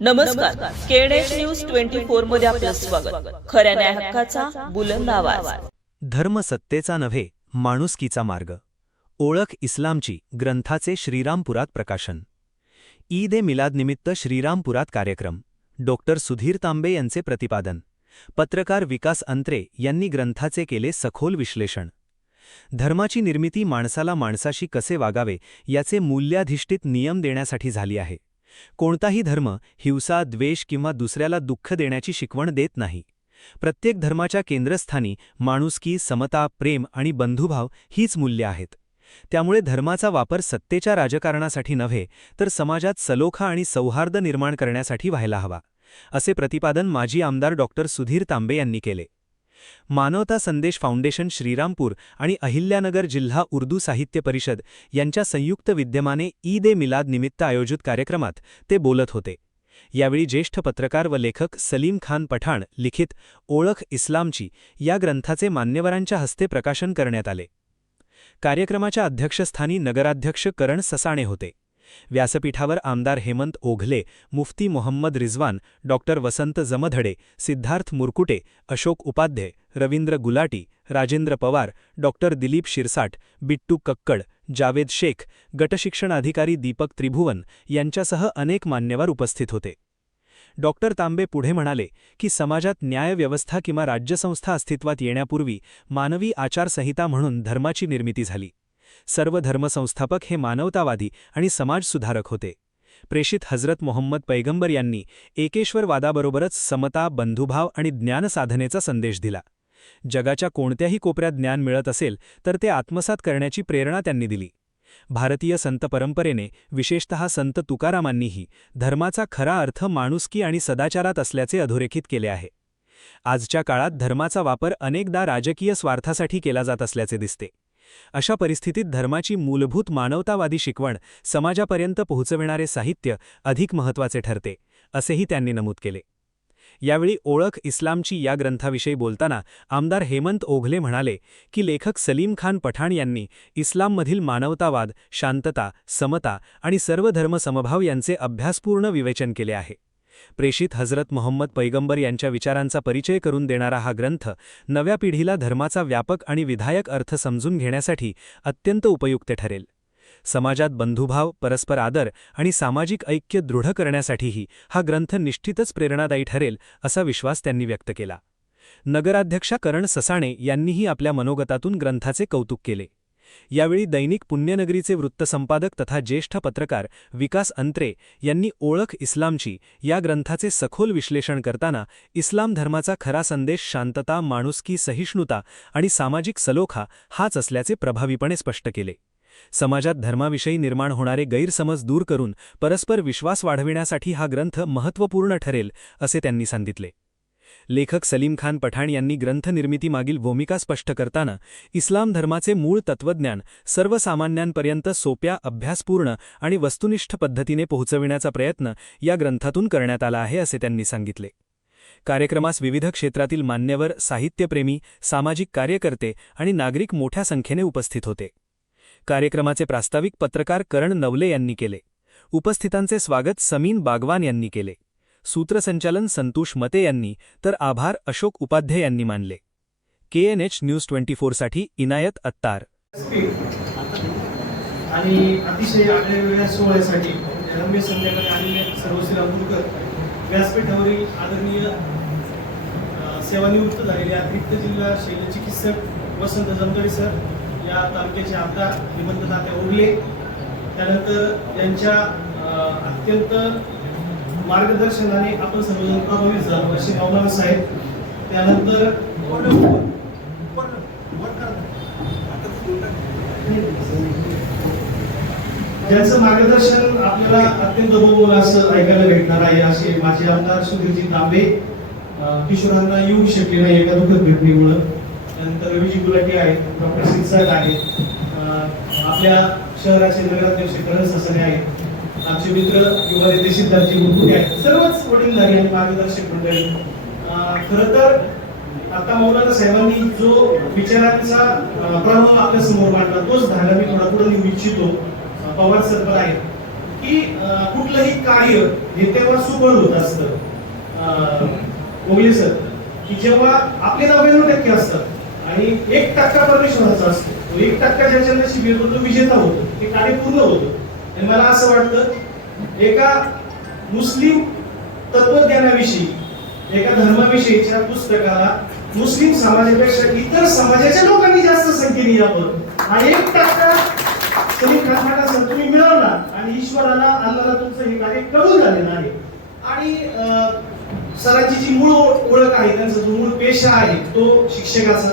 नमस्कार. केडेश न्यूज 24 मध्ये आपलं स्वागत. खऱ्या न्याय हक्काचा बुलंद आवाज. धर्म सत्तेचा नव्हे, माणुसकीचा मार्ग. ओळख इस्लामची ग्रंथाचे श्रीरामपुरात प्रकाशन. ईद ए मिलादनिमित्त श्रीरामपुरात कार्यक्रम. डॉक्टर सुधीर तांबे यांचे प्रतिपादन. पत्रकार विकास अंत्रे यांनी ग्रंथाचे केले सखोल विश्लेषण. धर्माची निर्मिती माणसाला माणसाशी कसे वागावे याचे मूल्याधिष्ठित नियम देण्यासाठी झाली आहे. कोणताही धर्म हिंसा, द्वेष किंवा दुसऱ्याला दुःख देण्याची शिकवण देत नाही. प्रत्येक धर्माच्या केंद्रस्थानी माणुसकी, समता, प्रेम आणि बंधुभाव हीच मूल्ये आहेत. त्यामुळे धर्माचा वापर सत्तेच्या राजकारणासाठी नव्हे, तर समाजात सलोखा आणि सौहार्द निर्माण करण्यासाठी व्हायला हवा, असे प्रतिपादन माजी आमदार डॉक्टर सुधीर तांबे यांनी केले. मानवता संदेश फाउंडेशन श्रीरामपूर आणि अहिल्यानगर जिल्हा उर्दू साहित्य परिषद यांच्या संयुक्त विद्यमाने ईद ए मिलाद निमित्त आयोजित कार्यक्रमात ते बोलत होते. यावेळी ज्येष्ठ पत्रकार व लेखक सलीम खान पठाण लिखित ओळख इस्लामची या ग्रंथाचे मान्यवरांच्या हस्ते प्रकाशन करण्यात आले. कार्यक्रमाच्या अध्यक्षस्थानी नगराध्यक्ष करण ससाणे होते. व्यासपीठावर आमदार हेमंत ओघले, मुफ्ती मोहम्मद रिजवान, डॉक्टर वसंत जमधडे, सिद्धार्थ मुरकुटे, अशोक उपाध्ये, रवींद्र गुलाटी, राजेंद्र पवार, डॉक्टर दिलीप शिरसाट, बिट्टू कक्कड, जावेद शेख, गटशिक्षण अधिकारी दीपक त्रिभुवन यांच्यासह अनेक मान्यवर उपस्थित होते. डॉक्टर तांबे पुढे म्हणाले की समाजात न्यायव्यवस्था किंवा राज्यसंस्था अस्तित्वात येण्यापूर्वी मानवी आचारसंहिता म्हणून धर्माची निर्मिती झाली. सर्व धर्मसंस्थापक हे मानवतावादी आणि समाजसुधारक होते. प्रेषित हजरत मोहम्मद पैगंबर यांनी एकेश्वरवादाबरोबरच समता, बंधुभाव आणि ज्ञानसाधनेचा संदेश दिला. जगाच्या कोणत्याही कोपऱ्यात ज्ञान मिळत असेल तर ते आत्मसात करण्याची प्रेरणा त्यांनी दिली. भारतीय संत परंपरेने, विशेषतः संत तुकारामांनीही धर्माचा खरा अर्थ माणुसकी आणि सदाचारात असल्याचे अधोरेखित केले आहे. आजच्या काळात धर्माचा वापर अनेकदा राजकीय स्वार्थासाठी केला जात असल्याचे दिसते. अशा परिस्थितीत धर्माची मूलभूत मानवतावादी शिकवण समाजापर्यंत पोहोचविणारे साहित्य अधिक महत्त्वाचे ठरते, असेही त्यांनी नमूद केले. यावेळी ओळख इस्लामची या ग्रंथाविषयी बोलताना आमदार हेमंत ओघले म्हणाले की लेखक सलीम खान पठाण यांनी इस्लाममधील मानवतावाद, शांतता, समता आणि सर्व धर्मसमभाव यांचे अभ्यासपूर्ण विवेचन केले आहे. प्रेषित हजरत मोहम्मद पैगंबर यांच्या विचारांचा परिचय करून देणारा हा ग्रंथ नव्या पिढीला धर्माचा व्यापक आणि विधायक अर्थ समजून घेण्यासाठी अत्यंत उपयुक्त ठरेल. समाजात बंधुभाव, परस्पर आदर आणि सामाजिक ऐक्य दृढ करण्यासाठीही हा ग्रंथ निश्चितच प्रेरणादायी ठरेल, असा विश्वास त्यांनी व्यक्त केला. नगराध्यक्षा करण ससाणे यांनीही आपल्या मनोगतातून ग्रंथाचे कौतुक केले. यावेळी दैनिक पुण्यनगरीचे वृत्तसंपादक तथा ज्येष्ठ पत्रकार विकास अंत्रे यांनी ओळख इस्लामची या ग्रंथाचे सखोल विश्लेषण करताना इस्लाम धर्माचा खरा संदेश शांतता, माणुसकी, सहिष्णुता आणि सामाजिक सलोखा हाच असल्याचे प्रभावीपणे स्पष्ट केले. समाजात धर्माविषयी निर्माण होणारे गैरसमज दूर करून परस्पर विश्वास वाढविण्यासाठी हा ग्रंथ महत्त्वपूर्ण ठरेल, असे त्यांनी सांगितले. लेखक सलीम खान पठाण यांनी ग्रंथनिर्मितीमागील भूमिका स्पष्ट करताना इस्लाम धर्माचे मूळ तत्त्वज्ञान सर्वसामान्यांपर्यंत सोप्या, अभ्यासपूर्ण आणि वस्तुनिष्ठ पद्धतीने पोहोचविण्याचा प्रयत्न या ग्रंथातून करण्यात आला आहे, असे त्यांनी सांगितले. कार्यक्रमास विविध क्षेत्रातील मान्यवर, साहित्यप्रेमी, सामाजिक कार्यकर्ते आणि नागरिक मोठ्या संख्येने उपस्थित होते. कार्यक्रमाचे प्रास्ताविक पत्रकार करण नवले यांनी केले. उपस्थितांचे स्वागत समीन बागवान यांनी केले. सूत्रसंचालन संतोष मते यांनी तर आभार अशोक उपाध्ये यांनी मानले. KNH न्यूज 24 साठी इनायत अत्तार. आणि अतिशय आगळ्यावेगळ्या सोहळ्यासाठी रम्य संध्याकाळी आलेले सर्व श्रीरामपूरकर, व्यासपीठावरील आदरणीय सेवानिवृत्त झालेले अतिरिक्त जिल्हा शल्यचिकित्सक वसंत जमधडे सर, या तालुक्याचे आमदार हेमंत तात्या ओघले, त्यानंतर यांच्या अत्यंत मार्गदर्शनाने आपण सर्वजण प्रभावित झालो असे मौलाना साहेब, त्यानंतर ज्यांचं मार्गदर्शन आपल्याला अत्यंत बहुमोल असं ऐकायला भेटणार आहे असे माझे आमदार सुधीरजी तांबे, किशोरांना येऊ शकले नाही एका दुःखद घटनेमुळे. त्यानंतर रवीजी गुलाटी आहेत, डॉक्टर शिरसाट आहेत, आपल्या शहराचे नगराध्यक्ष करण ससाणे आहेत, आमचे मित्र युवा नेते सिद्धार्थजी मुरकुटे आहेत, सर्वच वडीलधारी आणि मार्गदर्शक मंडळी. खरं तर आता मौलाना साहेबांनी जो विचारांचा प्रभाव आपल्या समोर मांडला तोच धागा मी थोडा पुढे लिहू इच्छितो. पवार सर आहेत, की कुठलंही कार्य हे तेव्हा सुफळ होत असतं. ओगले सर, की जेव्हा आपले 99% असतात आणि 1% परमेश्वराचा असतो. 1% ज्याच्या नशिबी येतो तो विजेता होतो, ते कार्य पूर्ण होतं. आणि मला असं वाटतं एका मुस्लिम तत्वज्ञानाविषयी, एका धर्माविषयीच्या पुस्तकाला मुस्लिम समाजापेक्षा इतर समाजाच्या लोकांनी जास्त संख्येने यावं हा 1% तुम्ही खानपानासह तुम्ही मिळवला आणि ईश्वराला अल्लाला तुमचं हे कार्य कबूल झालेलं आहे. आणि सरांची जी मूळ ओळख आहे, त्यांचा जो मूळ पेशा आहे तो शिक्षकाचा.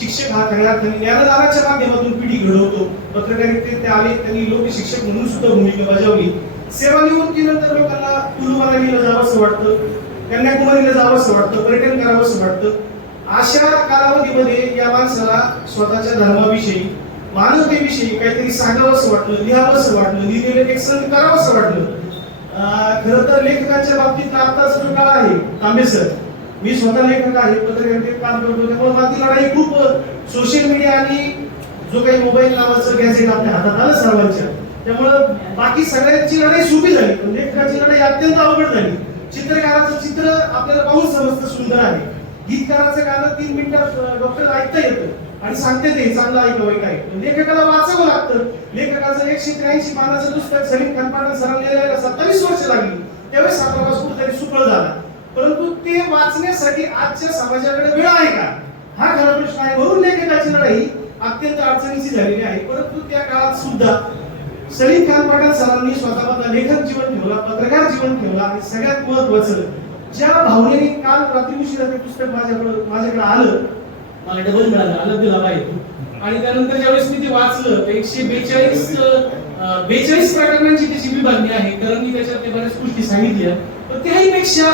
शिक्षक हा खऱ्या अर्थाने ज्ञानदानाच्या माध्यमातून पिढी घडवतो. पत्रकारितेत ते आले, त्यांनी लोक शिक्षक म्हणून सुद्धा भूमिका बजावली. सेवानिवृत्तीनंतर लोकांना कुलुमनालीला जावंसं वाटतं, कन्याकुमारीला जावंसं वाटतं, पर्यटन करावंसं वाटतं. अशा कालावधीमध्ये या माणसाला स्वतःच्या धर्माविषयी, मानवतेविषयी काहीतरी सांगावंसं वाटलं, लिहावंसं वाटलं, लिहिलेलं एक संत करावंसं वाटलं. खरं तर लेखकांच्या बाबतीत आताच जो काळ आहे, तांबे सर, मी स्वतः लेखक आहे, पत्रकारितेत काम करतो, त्यामुळे माझी लढाई खूप सोशल मीडिया आणि जो काही मोबाईल नावाचं गॅजेट आपल्या हातात आलं सर्वांच्या, त्यामुळं बाकी सगळ्यांची लढाई सोपी झाली, पण लेखकाची लढाई अत्यंत अवघड झाली. चित्रकाराचं चित्र आपल्याला पाहून समजतं सुंदर आहे, गीतकाराचं गाणं 3 मिनिटात डॉक्टर ऐकता येतं आणि सांगते ते चांगलं ऐकावं काय. लेखकाला वाचावं लागतं. लेखकाचं 183 पानाचं पुस्तक सलीम खानपाडा सरांनी लिहायला 27 वर्ष लागली. त्यावेळेस हा प्रवास कुठेतरी सुफळ झाला. परंतु ते वाचण्यासाठी आजच्या समाजाकडे वेळ आहे का, हा खरा प्रश्न आहे. म्हणून लेखकाची लढाई अत्यंत अडचणीची झालेली आहे. परंतु त्या काळात सुद्धा सलीम खान पठाण सरांनी स्वतःबद्दल लेखक जीवन ठेवला, पत्रकार जीवन ठेवला आणि सगळ्यात महत्वाचं ज्या भावनेने काल रात्री उशिरा ते पुस्तक माझ्याकडे आलं, मला डबल मिळालं, आलं दिला पाहिजे. आणि त्यानंतर ज्यावेळेस मी ते वाचलं, 142 प्रकरणांची त्याची विभागणी आहे, कारण मी त्याच्यात ते बऱ्याच गोष्टी सांगितल्या. पण त्याहीपेक्षा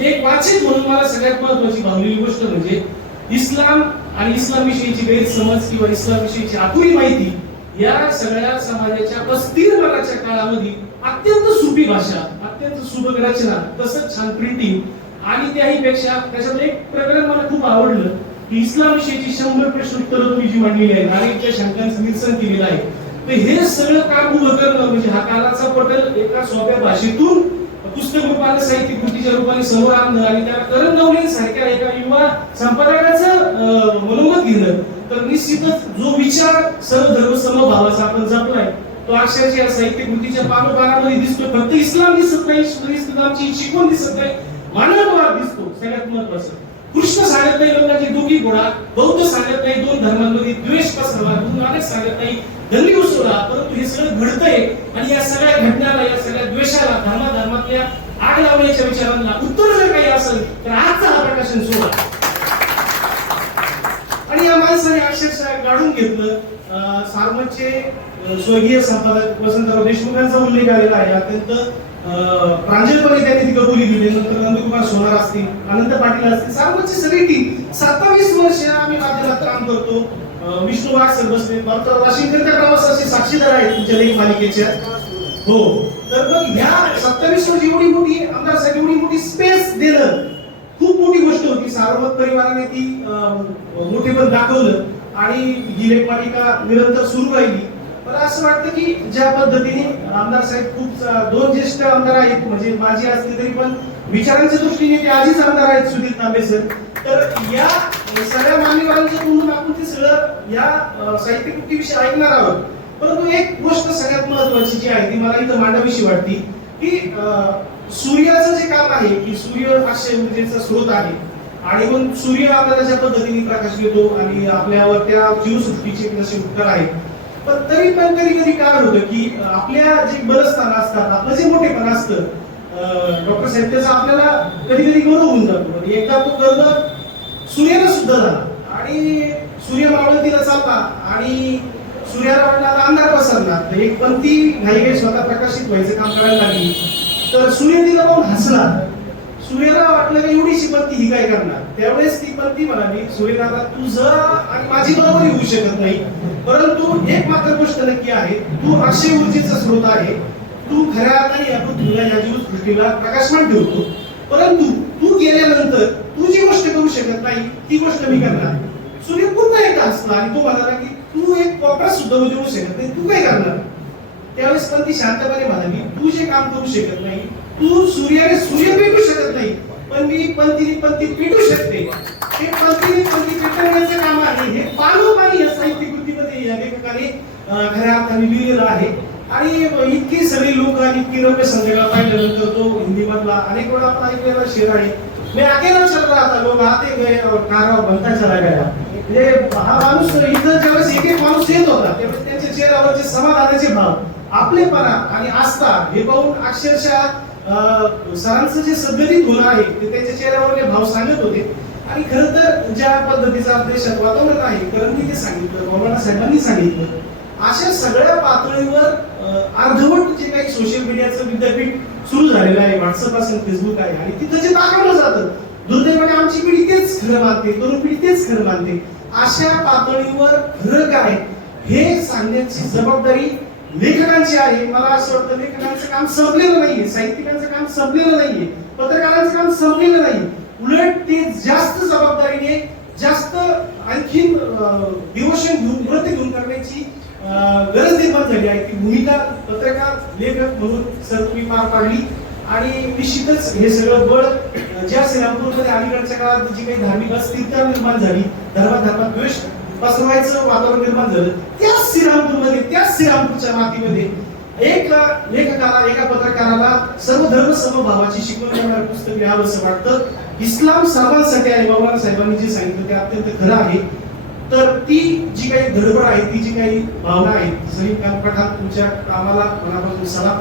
एक वाचक म्हणून मला सगळ्यात महत्वाची भावलेली गोष्ट म्हणजे इस्लाम आणि इस्लाम विषयीची गैरसमज किंवा इस्लाम विषयीची अपुरी माहिती या सगळ्या समाजाच्या अस्थिरपणाच्या काळामध्ये अत्यंत सोपी भाषा, अत्यंत सुबक रचना, तसंच छान प्रिंटिंग. आणि त्याहीपेक्षा त्याच्यात एक प्रकरण मला खूप आवडलं की इस्लाम विषयीची 100 प्रश्न उत्तरं तुम्ही जी मांडलेली आहेत, नागरिकच्या शंकांचं निरसन केलेलं आहे. तर हे सगळं काम उभं करणं म्हणजे हा कालाचा पटल एका सोप्या भाषेतून पुस्तक रूपाने, साहित्य कृतीच्या रूपाने समोर आणणं आणि त्याला करण नवलेन सारख्या एका युवा संपादकाचं मनोमत घेणं, तर निश्चितच जो विचार सर्वधर्म समभावाचा आपण जपलाय तो अक्षरशः या साहित्य कृतीच्या पानोपानामध्ये दिसतो. फक्त इस्लाम दिसत नाही, इस्लामची शिकवण दिसत नाही, मानवतावाद दिसतो. सगळ्यात महत्वाचं कृष्ण सांगत नाही लोकांची दुखी गोळा, बौद्ध सांगत नाही 2 धर्मांमध्ये द्वेष पसरवा, गुरु नानक सांगत नाही दंडी उसळा. परंतु हे सगळं घडतंय आणि या सगळ्या घटनाला, या सगळ्या द्वेषाला, धर्माधर्मातल्या आग लावण्याच्या विचारांना उत्तर जर काही असेल तर आजचा हा प्रकाशन सोहळा. आणि या माणसाने अक्षरशः काढून घेतलं. सारमतचे स्वर्गीय संपादक वसंतराव देशमुखांचा उल्लेख आलेला आहे. अत्यंत प्रांजळपणे त्यांनी ती कबुली दिली. नंतर नंदकुमार सोनार असतील, अनंत पाटील असतील, सारमतची सगळी टीम 27 वर्ष आम्ही माध्यमात काम करतो. विष्णू वाघ सर बसले, डॉक्टर वाशिंकरच्या प्रवासाचे साक्षीदार आहेत तुमच्या लेख मालिकेच्या. हो, तर मग ह्या 27 वर्ष एवढी मोठी आमदार साहेब, एवढी मोठी स्पेस देणं खूप मोठी गोष्ट होती. सारमत परिवाराने ती मोठेपण दाखवलं आणि ही लेख मालिका निरंतर सुरू राहिली. मला असं वाटतं की ज्या पद्धतीने आमदार साहेब खूप 2 ज्येष्ठ आमदार आहेत, म्हणजे माझी असली तरी पण विचारांच्या दृष्टीने ते आधीच आमदार आहेत, सुधीर तांबे सर. तर या सगळ्या मान्यवरांचं म्हणून आपण ते सगळं या साहित्य कृतीविषयी ऐकणार आहोत. परंतु एक गोष्ट सगळ्यात महत्वाची जी आहे ती मला इथं मांडावीशी वाटते की सूर्याचं जे काम आहे की सूर्य अक्षय ऊर्जेचा स्रोत आहे आणि मग सूर्य आपल्याला ज्या पद्धतीने प्रकाश देतो आणि आपल्यावर त्या जीवसृष्टीचे कसे उपकार आहेत. पण तरी पण कधी कधी काय होतं की आपल्या जे बलस्थान असतात, आपलं जे मोठेपण असतं, डॉक्टर साहेब त्याचा आपल्याला कधी कधी गर्व होऊन जातो. आणि एकदा तो गर्व सूर्याला सुद्धा झाला आणि सूर्य मावळतीला चालला आणि सूर्याला वाटलं आता अंधार पसरला, तर एक पंथी घाई स्वतः प्रकाशित व्हायचं काम करायला लागली. तर सूर्य तिला पाहून हसला. सूर्याला वाटलं की एवढीशी पंथी ही काय करणार. त्यावेळेस ती पंथी म्हणाली, सूर्यदादा तुझं आणि माझी बरोबरी होऊ शकत नाही, परंतु एक मात्र गोष्ट नक्की आहे, तू अक्षय ऊर्जेचा स्रोत आहे, तू खऱ्या अर्थाने या पृथ्वीला, या जीवसृष्टीला प्रकाशमान ठेवतो. परंतु तू गेल्यानंतर तू जी गोष्ट करू शकत नाही ती गोष्ट मी करणार. सूर्य पुन्हा एकदा हसला आणि तो म्हणाला की तू एक कोपरा सुद्धा उजवू शकत नाही, तू काय करणार. त्यावेळेस पण ती शांतपणे म्हणाली, तू जे काम करू शकत नाही, तू सूर्याने सूर्य पेटू शकत नाही, पण मी पंथीने पंथी पेटू शकते. हे पंथीने पंथी पेटवण्याचं काम आहे. हे पाणी या साहित्य कृतीमध्ये या लेखकाने खऱ्या अर्थाने लिहिलेलं आहे. आणि इतकी सगळी लोक आणि इतकी रम्य संदेगा पाहिल्यानंतर तो हिंदी मधला अनेक वेळा आपण ऐकलेला शेर आहे, मैं अकेला चल रहा था, लोग आते गए और कार बनता चला गया. म्हणजे हा माणूस इथं ज्यावेळेस एक एक माणूस येत होता त्यावेळेस त्यांच्या चेहऱ्यावरचे समाधानाचे भाव, आपलेपणा आणि आस्था हे पाहून अक्षरशः सरांचं जे सद्गतीत होणं आहे ते त्यांच्या चेहऱ्यावरले भाव सांगत होते. आणि खरं तर ज्या पद्धतीचा देशात वातावरण आहे, करणनी ते सांगितलं, मौलाना साहेबांनी सांगितलं, अशा सगळ्या पातळीवर अर्धवट जे काही सोशल मीडियाचं विद्यापीठ सुरू झालेलं आहे, व्हॉट्सअप असेल, फेसबुक आहे, आणि तिथं जे दाखवलं जातं, दुर्दैवाने आमची पिढी तेच खरं मानते, तरुण पिढी तेच खरं मानते. अशा पातळीवर खरं काय हे सांगण्याची जबाबदारी लेखकांची आहे. मला असं वाटतं लेखकांचं काम संपलेलं नाहीये, साहित्यिकांचं काम संपलेलं नाहीये, पत्रकारांचं काम संपलेलं नाही. उलट ते जास्त जबाबदारीने, जास्त आणखीन डिवोशन घेऊन, व्रत घेऊन करण्याची गरज निर्माण झाली आहे. ती भूमिका पत्रकार लेखक म्हणून सर तुम्ही पार पाडली. आणि निश्चितच हे सगळं बळ ज्या श्रीरामपूरमध्ये अलीकडच्या काळात जी काही धार्मिक अस्थिरता निर्माण झाली, धर्मात द्वेष पसरवायचं वातावरण निर्माण झालं, त्याच श्रीरामपूरमध्ये, त्याच श्रीरामपूरच्या मातीमध्ये एक लेखकाला, एका पत्रकाराला सर्वधर्म समभावाची शिकवण देणारं पुस्तक लिहावं असं वाटतं. इस्लाम सर्वांसाठी आहे, मौलाना साहेबांनी जे सांगितलं ते अत्यंत खरं आहे. तर ती जी काही धडपड आहे, ती जी काही भावना आहे, सलीम खान पठाण तुमच्या कामाला मनापासून सलाम.